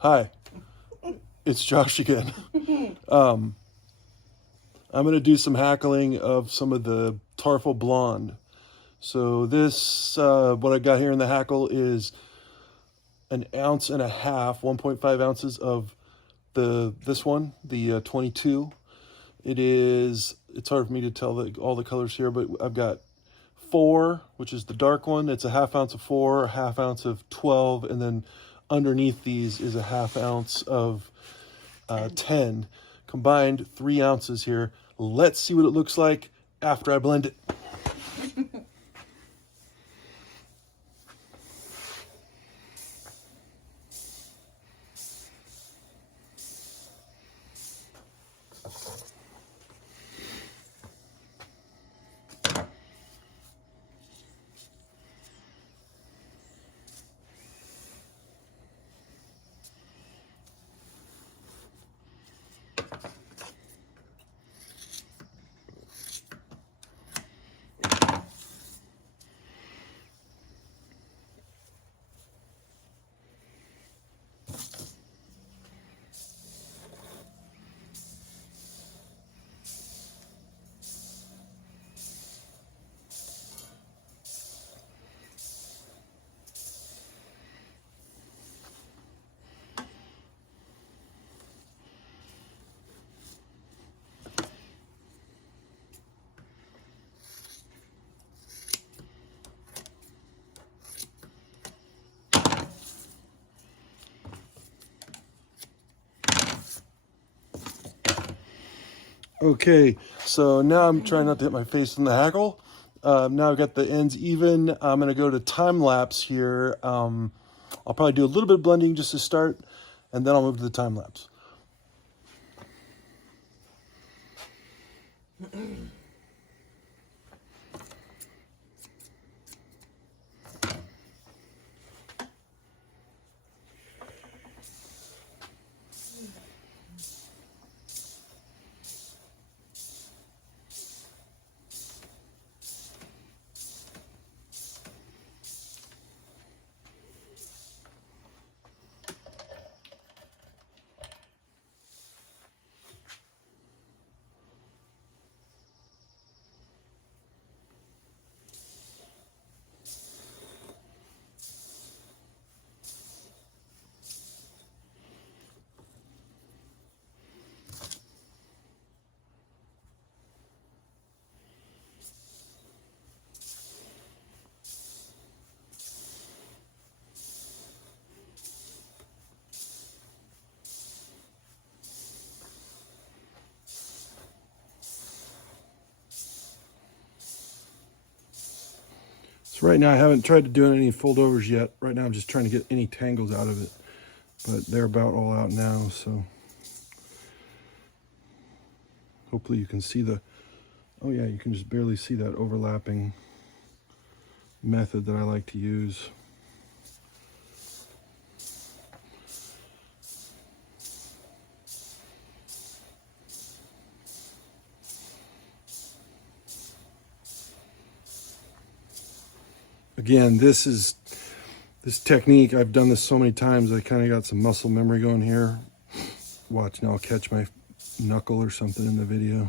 Hi, it's Josh again. I'm going to do some hackling of some of the Tarfful Blonde. So this, what I got here in the hackle is an ounce and a half, 1.5 ounces of this one, the 22. It's hard for me to tell all the colors here, but I've got 4, which is the dark one. It's a half ounce of 4, a half ounce of 12, and then underneath these is a half ounce of 10. Combined 3 ounces here. Let's see what it looks like after I blend it. Okay, so now I'm trying not to hit my face in the hackle. Now I've got the ends even. I'm going to go to time lapse here. I'll probably do a little bit of blending just to start, and then I'll move to the time lapse. So right now I haven't tried to do any foldovers yet. Right now I'm just trying to get any tangles out of it. But they're about all out now, so hopefully you can see oh yeah, you can just barely see that overlapping method that I like to use. Again, this technique, I've done this so many times, I kind of got some muscle memory going here. Watch, now I'll catch my knuckle or something in the video.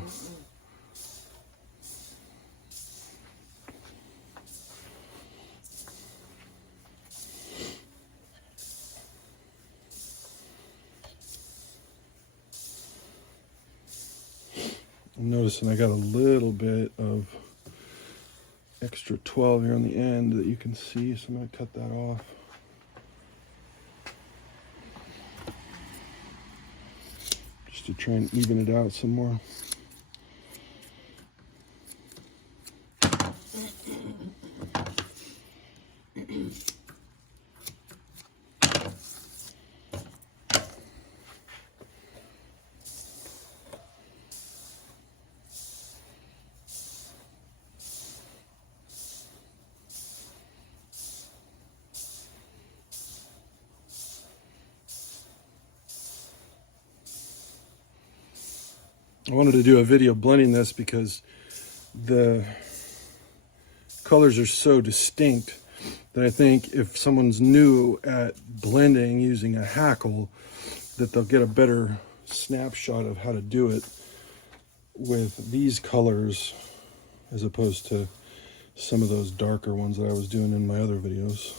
I'm noticing I got a little bit of extra 12 here on the end that you can see, so I'm going to cut that off. Just to try and even it out some more. I wanted to do a video blending this because the colors are so distinct. that I think if someone's new at blending using a hackle, that they'll get a better snapshot of how to do it with these colors as opposed to some of those darker ones that I was doing in my other videos.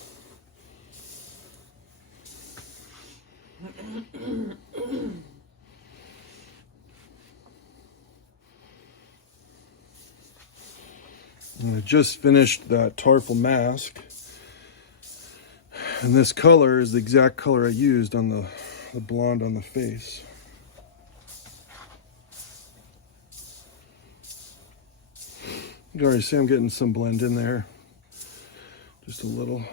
And I just finished that Tarfful mask, and this color is the exact color I used on the blonde on the face. You can already see I'm getting some blend in there, just a little.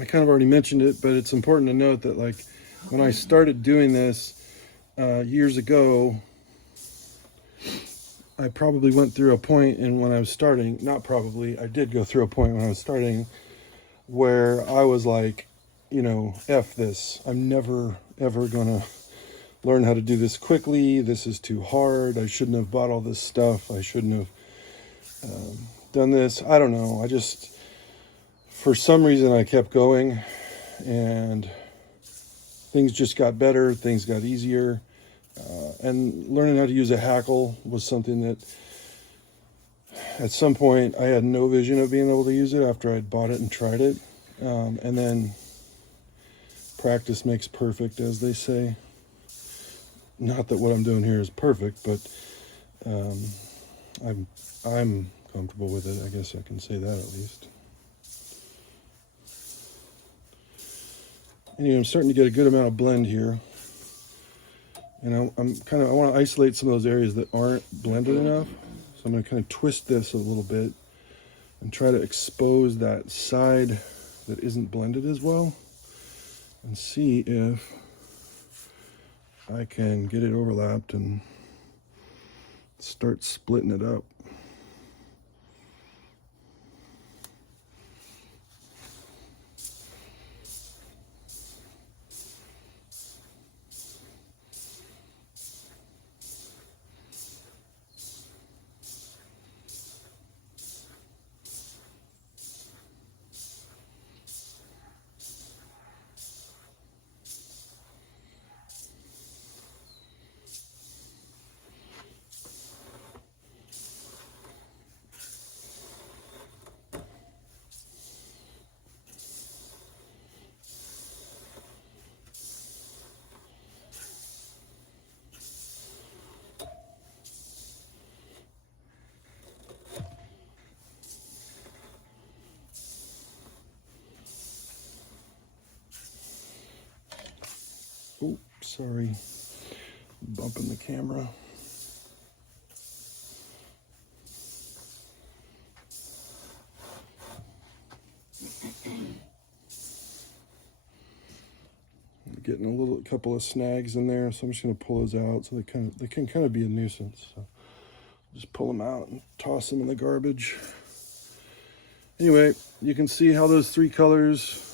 I kind of already mentioned it, but it's important to note that, like, when I started doing this years ago, I probably went through a point in when I was starting, not probably, I did go through a point when I was starting where I was like, you know, F this. I'm never, ever gonna learn how to do this quickly. This is too hard. I shouldn't have bought all this stuff. I shouldn't have done this. I don't know. I just, for some reason, I kept going, and things just got better. Things got easier. And learning how to use a hackle was something that at some point I had no vision of being able to use it after I'd bought it and tried it. And then practice makes perfect, as they say. Not that what I'm doing here is perfect, but I'm comfortable with it. I guess I can say that at least. Anyway, I'm starting to get a good amount of blend here. And I want to isolate some of those areas that aren't blended enough. So I'm going to kind of twist this a little bit and try to expose that side that isn't blended as well and see if I can get it overlapped and start splitting it up. Oops, sorry, bumping the camera. Getting a couple of snags in there, so I'm just going to pull those out so they can kind of be a nuisance. So just pull them out and toss them in the garbage. Anyway, you can see how those three colors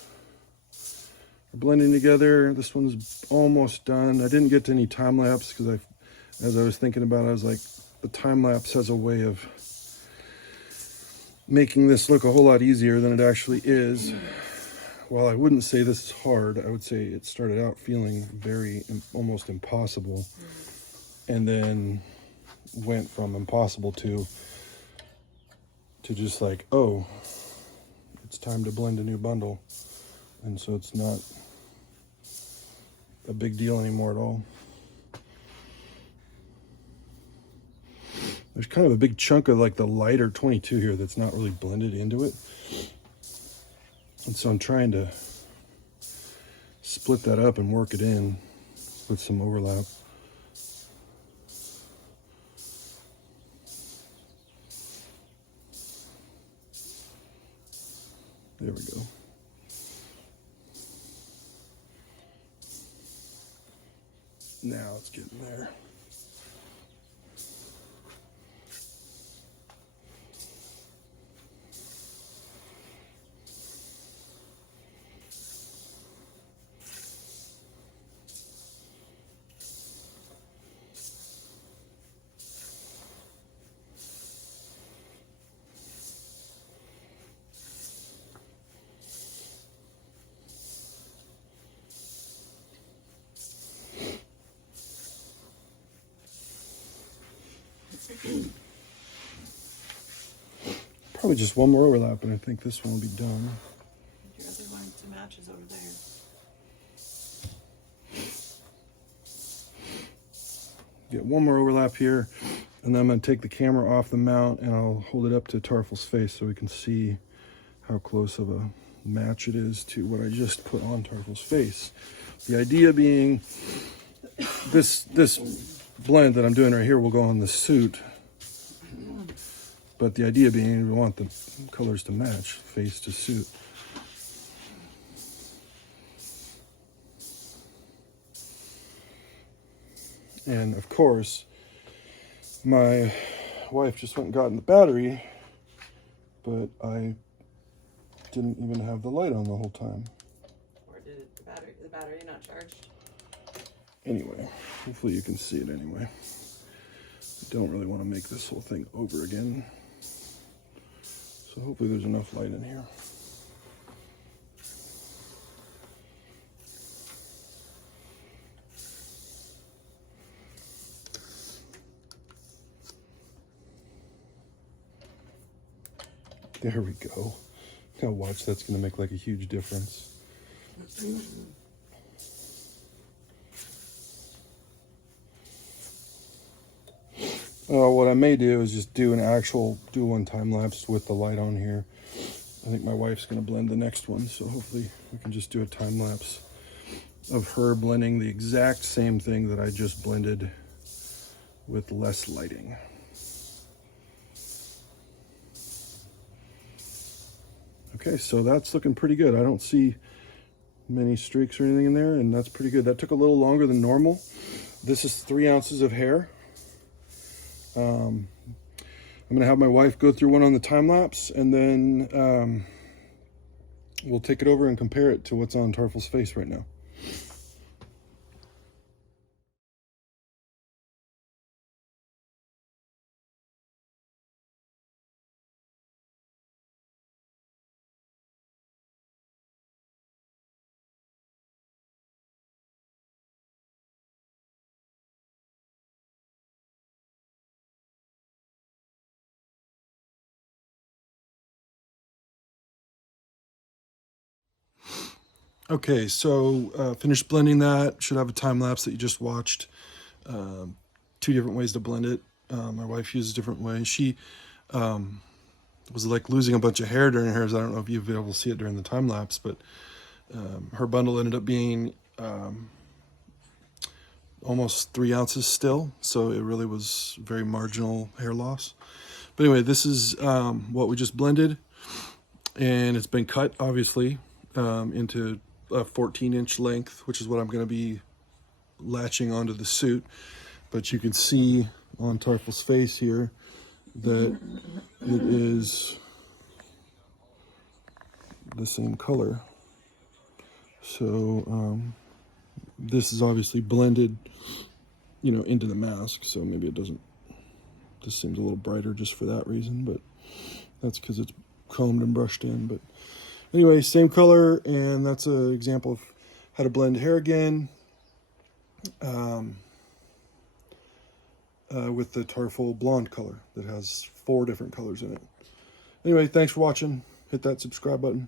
are blending together. This one's almost done. I didn't get to any time lapse because as I was thinking about it, I was like, the time lapse has a way of making this look a whole lot easier than it actually is. While I wouldn't say this is hard, I would say it started out feeling very almost impossible, and then went from impossible to just like, oh, it's time to blend a new bundle. And so it's not a big deal anymore at all. There's kind of a big chunk of like the lighter 22 here that's not really blended into it. And so I'm trying to split that up and work it in with some overlap. There we go. Now it's getting there. Probably just one more overlap, and I think this one will be done. Your other one to match is over there. Get one more overlap here, and then I'm going to take the camera off the mount and I'll hold it up to Tarfful's face so we can see how close of a match it is to what I just put on Tarfful's face. The idea being this blend that I'm doing right here will go on the suit, but the idea being we want the colors to match, face to suit. And of course, my wife just went and got in the battery, but I didn't even have the light on the whole time. Or did the battery not charged? Anyway, hopefully you can see it anyway. I don't really want to make this whole thing over again. So hopefully there's enough light in here. There we go. Now watch, that's going to make like a huge difference. What I may do is just do one time lapse with the light on here. I think my wife's going to blend the next one, so hopefully we can just do a time lapse of her blending the exact same thing that I just blended with less lighting. Okay, so that's looking pretty good. I don't see many streaks or anything in there, and that's pretty good. That took a little longer than normal. This is 3 ounces of hair. I'm going to have my wife go through one on the time lapse, and then we'll take it over and compare it to what's on Tarfful's face right now. Okay, so finished blending that. Should have a time lapse that you just watched. 2 different ways to blend it. My wife uses a different way. She was like losing a bunch of hair during hers. I don't know if you've been able to see it during the time lapse, but her bundle ended up being almost 3 ounces still. So it really was very marginal hair loss. But anyway, this is what we just blended, and it's been cut obviously into a 14-inch length, which is what I'm going to be latching onto the suit. But you can see on Tarfful's face here that it is the same color. So this is obviously blended, you know, into the mask. So maybe it doesn't, this seems a little brighter just for that reason, but that's because it's combed and brushed in. But anyway, same color, and that's an example of how to blend hair again with the Tarfful blonde color that has 4 different colors in it. Anyway, thanks for watching. Hit that subscribe button.